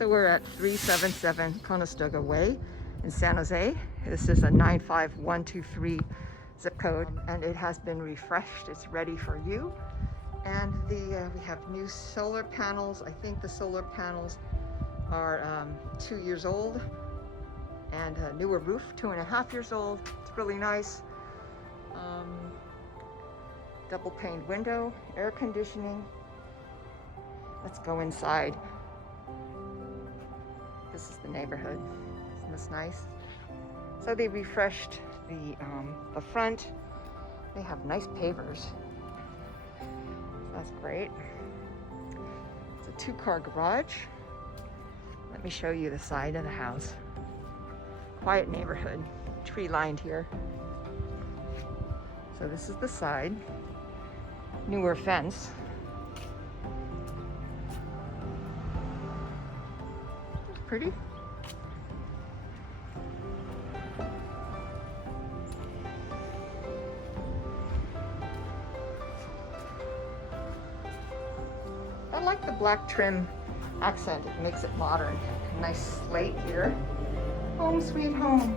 So we're at 377 Conestoga Way in San Jose. This is a 95123 zip code, and it has been refreshed. It's ready for you. And we have new solar panels. I think the solar panels are 2 years old, and a newer roof, 2.5 years old. It's really nice. Double paned window, air conditioning. Let's go inside. This is the neighborhood. Isn't this nice? So they refreshed the front. They have nice pavers. That's great. It's a 2-car garage. Let me show you the side of the house. Quiet neighborhood, tree lined here. So this is the side. Newer fence. It's pretty. I like the black trim accent. It makes it modern. Nice slate here. Home sweet home.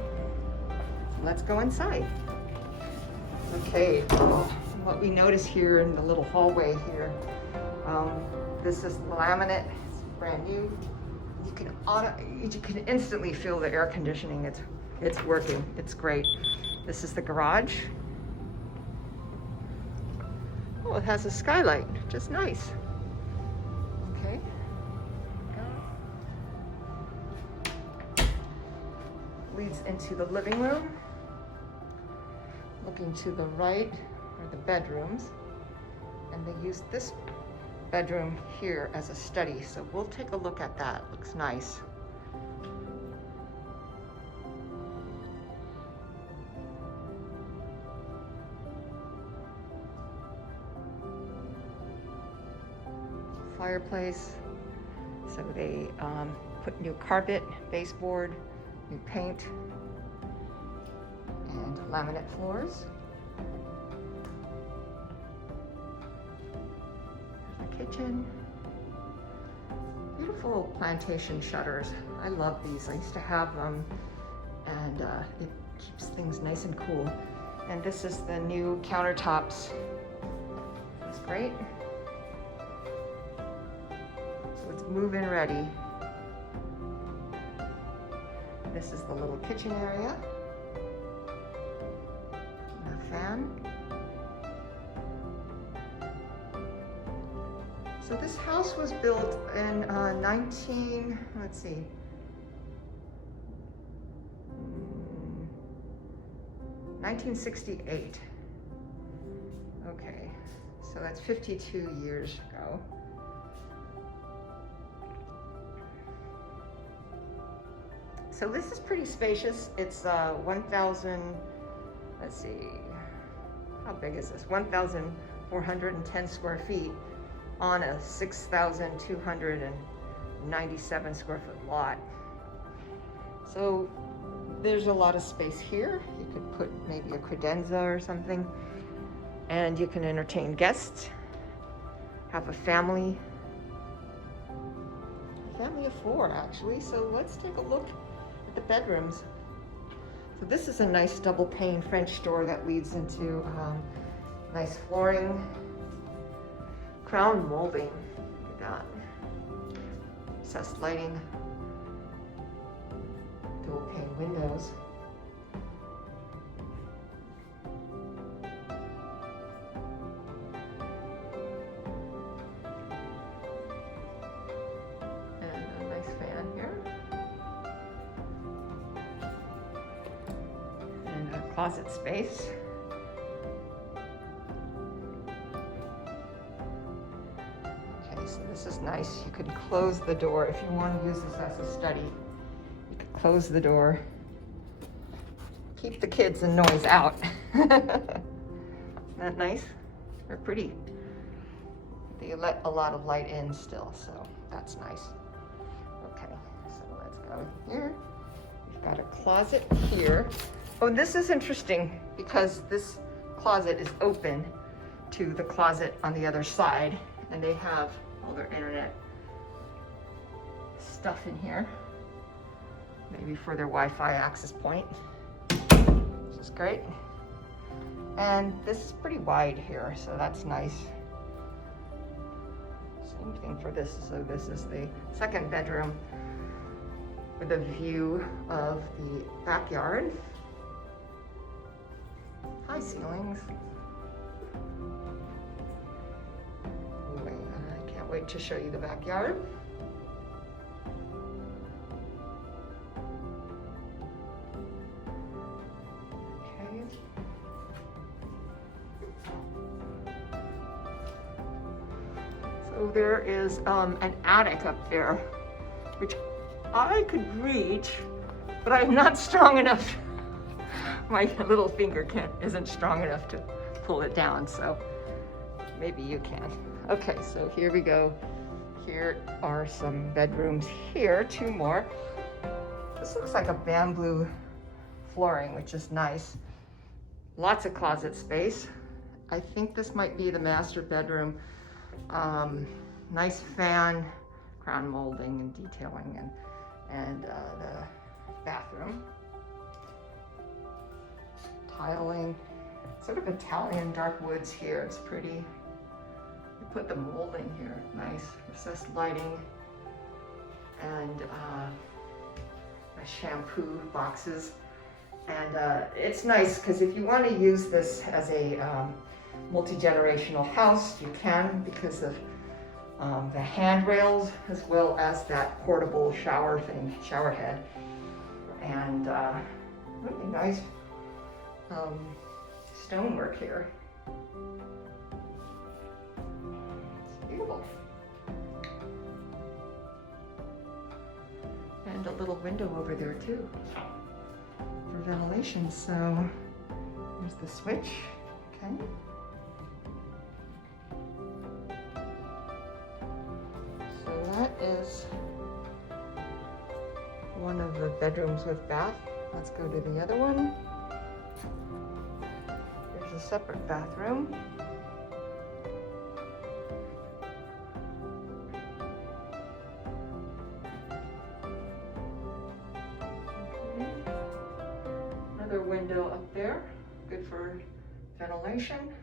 Let's go inside. Okay, what we notice here in the little hallway here, this is laminate. It's brand new. You can instantly feel the air conditioning. It's working. It's great. This is the garage. Oh, it has a skylight. Just nice. Okay. Leads into the living room. Looking to the right are the bedrooms, and they use this bedroom here as a study, so we'll take a look at that. Looks nice. Fireplace. So they put new carpet, baseboard, new paint, and laminate floors. There's the kitchen. Beautiful plantation shutters. I love these. I used to have them, and it keeps things nice and cool. And this is the new countertops. That's great. So it's move-in ready. This is the little kitchen area. A fan. So this house was built in 1968. Okay, so that's 52 years ago. So this is pretty spacious. It's 1,000, let's see, how big is this? 1,410 square feet on a 6,297 square foot lot. So there's a lot of space here. You could put maybe a credenza or something, and you can entertain guests, have a family of 4 actually. So let's take a look at the bedrooms. So this is a nice double pane French door that leads into nice flooring, crown molding. Look at that. Recessed lighting, dual pane windows. And a nice fan here. And a closet space. So this is nice. You could close the door if you want to use this as a study. You could close the door. Keep the kids and noise out. Isn't that nice? They're pretty. They let a lot of light in still, so that's nice. Okay, so let's go here. We've got a closet here. Oh, this is interesting because this closet is open to the closet on the other side, and they have all their internet stuff in here. Maybe for their Wi-Fi access point, which is great. And this is pretty wide here, so that's nice. Same thing for this. So this is the second bedroom with a view of the backyard. High ceilings. Anyway, I can't wait to show you the backyard. So there is an attic up there, which I could reach, but I'm not strong enough. My little finger isn't strong enough to pull it down, so maybe you can. Okay, so here we go. Here are some bedrooms here, 2 more. This looks like a bamboo flooring, which is nice. Lots of closet space. I think this might be the master bedroom. Nice fan, crown molding and detailing, and the bathroom. Tiling, sort of Italian dark woods here. It's pretty. You put the molding here, nice. Recessed lighting, and shampoo boxes. And it's nice because if you want to use this as a multi-generational house, you can, because of the handrails as well as that portable shower head, and really nice stonework here. It's beautiful. And a little window over there too for ventilation. So here's the switch. Okay. So that is one of the bedrooms with bath. Let's go to the other one. Here's a separate bathroom. Okay. Another window up there, good for ventilation.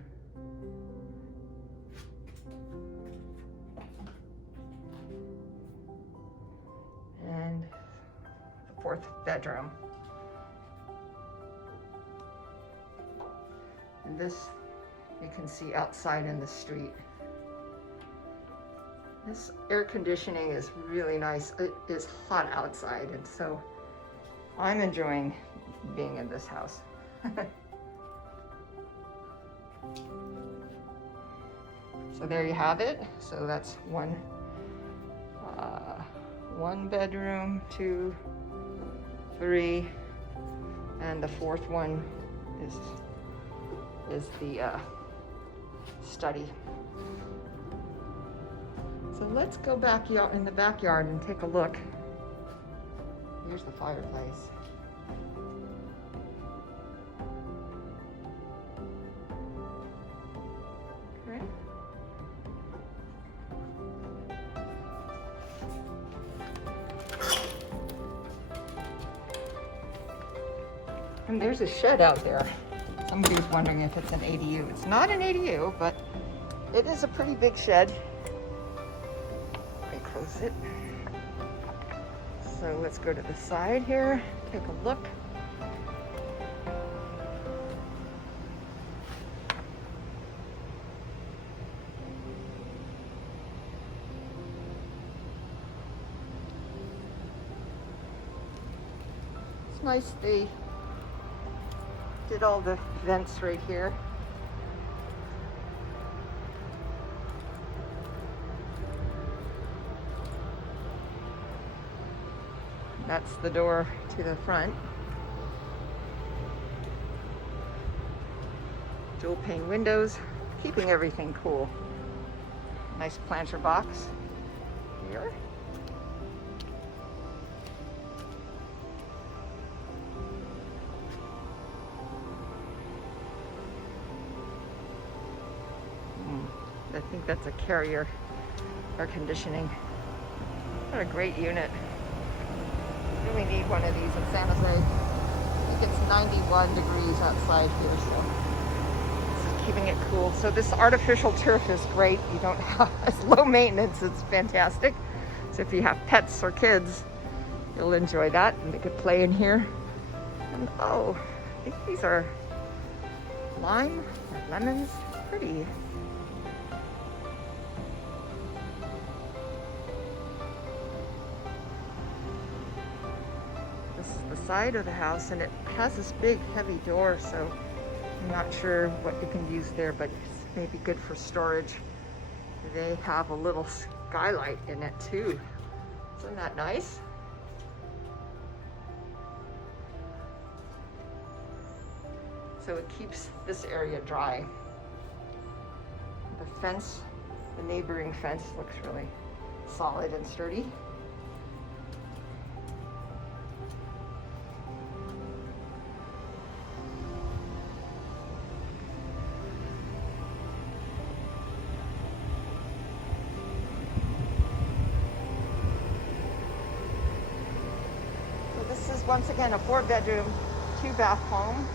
And the 4th bedroom. And this you can see outside in the street. This air conditioning is really nice. It is hot outside, and so I'm enjoying being in this house. So there you have it. So that's one bedroom, 2, 3, and the 4th one is the study. So let's go back in the backyard and take a look. Here's the fireplace. Okay. And there's a shed out there. Somebody was wondering if it's an ADU. It's not an ADU, but it is a pretty big shed. Let me close it. So let's go to the side here, take a look. It's nice they did all the vents right here. That's the door to the front. Dual pane windows, keeping everything cool. Nice planter box here. I think that's a Carrier air conditioning. What a great unit. Really need one of these in San Jose. I think it's 91 degrees outside here, so this is keeping it cool. So this artificial turf is great. You don't have, it's low maintenance, it's fantastic. So if you have pets or kids, you'll enjoy that, and they could play in here. And oh, I think these are lime or lemons, pretty. This is the side of the house, and it has this big heavy door, so I'm not sure what you can use there, but it's maybe good for storage. They have a little skylight in it too. Isn't that nice? So it keeps this area dry. The fence, the neighboring fence looks really solid and sturdy. This is once again a 4-bedroom, 2-bath home,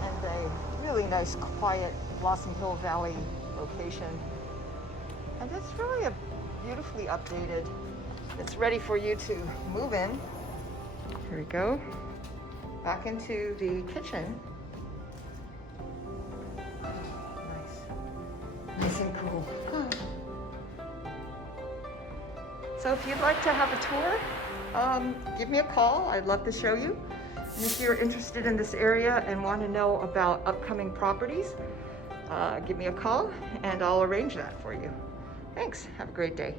and a really nice, quiet Blossom Hill Valley location. And it's really a beautifully updated. It's ready for you to move in. Here we go. Back into the kitchen. Nice and cool. So if you'd like to have a tour, give me a call. I'd love to show you. And if you're interested in this area and want to know about upcoming properties, give me a call and I'll arrange that for you. Thanks. Have a great day.